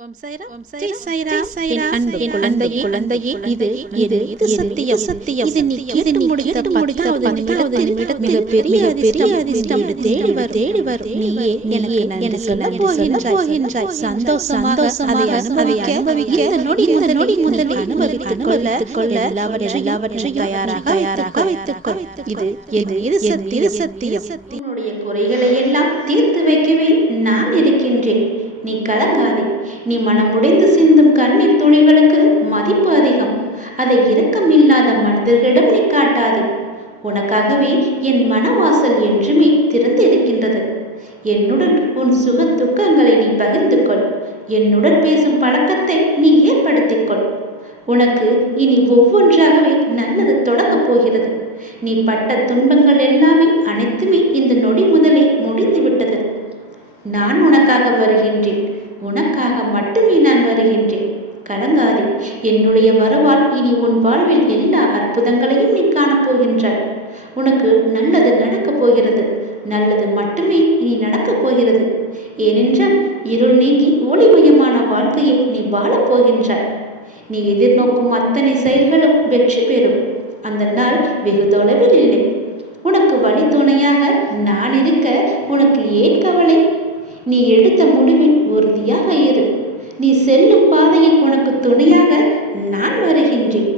ஓம் சைரா ஓம் ஜெய் சைரா, என் அன்பு குழந்தையே இது இது இது சத்தியம். சத்தியம். இது நீ கேட்டு முடித்த பத்தாவது நிமிடத்தில் மிகப்பெரிய அதிர்ஷ்டம் அதிர்ஷ்டம் தேடி வரும் தேடி வரும். நீயே எனக்கு சொல்ல போகின்றாய் போகின்றாய். சந்தோஷமாக அதை அனுபவிக்க அனுபவிக்க இந்த நொடி இந்த நொடி முதலில் அனுபவித்துக் கொள்ள கொள்ள எல்லாவற்றையும் எல்லாவற்றையும் தயாராக தயாராக வைத்துக் கொள் இது இது இது சத்தியம். இது சத்தியம் குறைகளை எல்லாம் தீர்த்து வைக்கவே நான் இருக்கின்றேன். நீ கலங்காதே. நீ மனம் உடைந்து சிந்தும் கண்ணீர் துளிகளுக்கு மதிப்பு அதிகம். அதை இரக்கமில்லாத மனிதர்களிடம் நீ காட்டாதே. உனக்காகவே என் மனவாசல் என்றுமே திறந்து இருக்கின்றது என்னுடன் உன் சுக துக்கங்களை நீ பகிர்ந்து கொள் என்னுடன் பேசும் பழக்கத்தை நீ ஏற்படுத்திக் கொள் உனக்கு இனி ஒவ்வொன்றாகவே நல்லது தொடங்கப் போகிறது. நீ பட்ட துன்பங்கள் எல்லாமே அனைத்துமே இந்த நொடி முதலே முடிந்துவிட்டது. நான் உனக்காக வருகின்றேன். உனக்காக மட்டுமே நான் வருகின்றேன். கலங்காதே என்னுடைய வரவால் இனி உன் வாழ்வில் எல்லா அற்புதங்களையும் நீ காணப்போகின்றாய் உனக்கு நல்லது நடக்கப் போகிறது. நல்லது மட்டுமே இனி நடக்கப் போகிறது. ஏனென்றால் இருள் நீங்கி ஒளிமயமான வாழ்க்கையை நீ வாழப் போகின்றாய். நீ எதிர்நோக்கும் அத்தனை செயல்களும் வெற்றி பெறும். அந்த நாள் வெகு தொலைவில் இல்லை. உனக்கு வழி துணையாக நான் இருக்க உனக்கு ஏன் கவலை நீ எடுத்த முடிவில் உறுதியாக இரு. நீ செல்லும் பாதையில் உனக்கு துணையாக நான் வருகின்றேன்.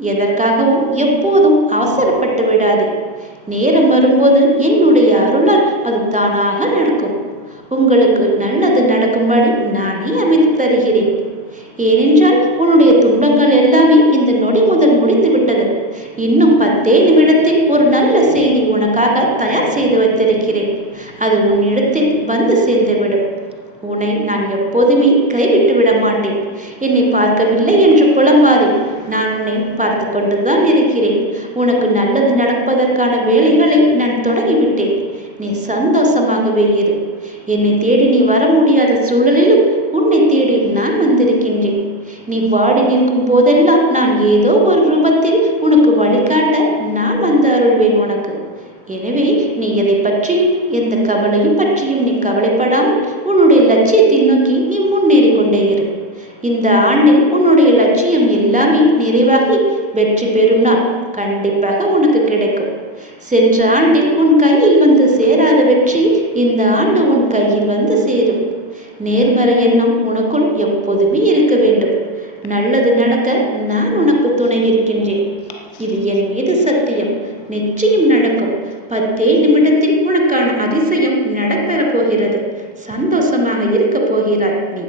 எதற்காகவும் எப்போதும் அவசரப்பட்டு விடாதே. நேரம் வரும்போது என்னுடைய அருளால் அது தானாக நடக்கும். உங்களுக்கு நல்லது நடக்கும்படி நானே அமைத்து தருகிறேன். ஏனென்றால் உன்னுடைய துன்பங்கள் எல்லாமே இந்த நொடி முதல் முடிந்து விட்டது இன்னும் பத்தே நிமிடத்தில் ஒரு நல்ல செய்தி உனக்காக தயார் செய்து வைத்திருக்கிறேன். அது உன்னிடத்தில் வந்து சேர்ந்துவிடும். உன்னை நான் எப்போதுமே கைவிட்டு விட மாட்டேன். என்னை பார்க்கவில்லை என்று புலம்பாதே. நான் உன்னை பார்த்து கொண்டுதான் இருக்கிறேன். உனக்கு நல்லது நடப்பதற்கான வேலைகளை நான் தொடங்கிவிட்டேன். நீ சந்தோஷமாகவே இரு. என்னை தேடி நீ வர முடியாத சூழலிலும் உன்னை தேடி நான் வந்திருக்கின்றேன். நீ வாடி நிற்கும் போதெல்லாம் நான் ஏதோ ஒரு ரூபத்தில் உனக்கு வழிகாட்ட நான் வந்து அருள்வேன் உனக்கு. எனவே நீ எதை பற்றி எந்த கவலையும் பற்றியும் நீ கவலைப்படாமல் உன்னுடைய லட்சியத்தை நோக்கி நீ முன்னேறி கொண்டே இரு. இந்த ஆண்டில் உன்னுடைய லட்சியம் எல்லாமே நிறைவாகி வெற்றி பெறும் நாள் கண்டிப்பாக உனக்கு கிடைக்கும். சென்ற ஆண்டில் உன் கையில் வந்து சேராத வெற்றி இந்த ஆண்டு உன் கையில் வந்து சேரும். நேர்மறை எண்ணம் உனக்குள் எப்போதுமே இருக்க வேண்டும். நல்லது நடக்க நான் உனக்கு துணை இருக்கின்றேன். இது என் மீது சத்தியம். நிச்சயம் நடக்கும். பத்தே நிமிடத்தில் உனக்கான அதிசயம் நடப்பெறப் போகிறது. சந்தோஷமாக இருக்கப் போகிறாய் நீ.